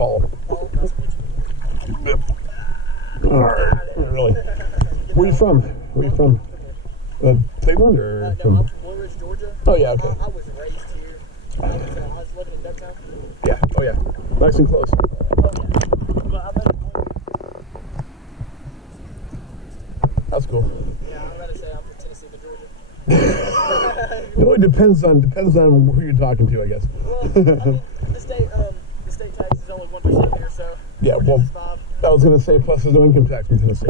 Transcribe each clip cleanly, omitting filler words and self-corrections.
Paul. Paul, nice to meet you. Yep. Alright, really. Where are you from? Where are you from? Cleveland or No, from? I'm from Blue Ridge, Georgia. Oh yeah, okay. I was raised here. I was living in Ducktown. Yeah, oh yeah. Nice and close. Oh yeah. But I'm at That's cool. yeah, I'd rather say I'm from Tennessee than Georgia. It really depends on who you're talking to, I guess. Well, I mean, the state tax is only 1% here, so Yeah, Georgia's well, 5. I was gonna say plus there's no income tax in Tennessee.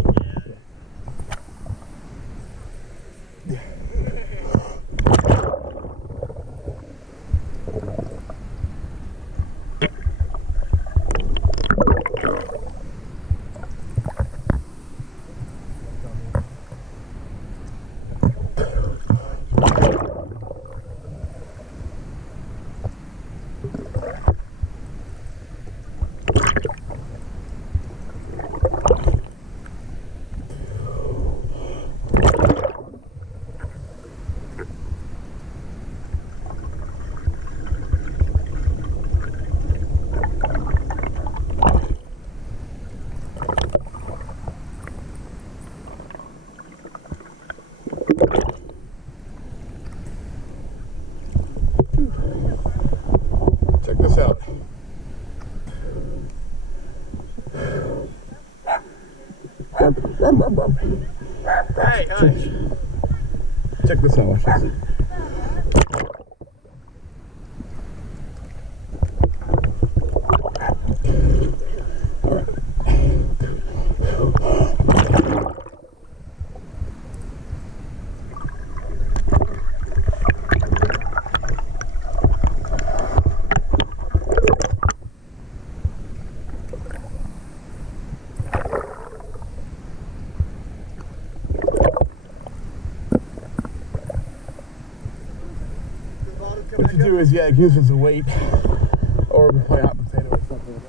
Check this out. Hey, hush. Check this out, watch this. What you do is, yeah, use it as a weight or play hot potato or something.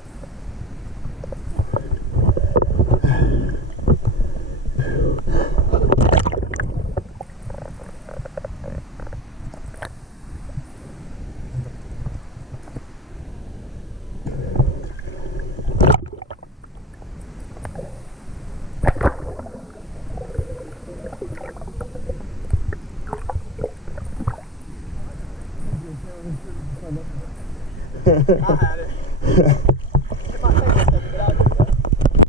I had it.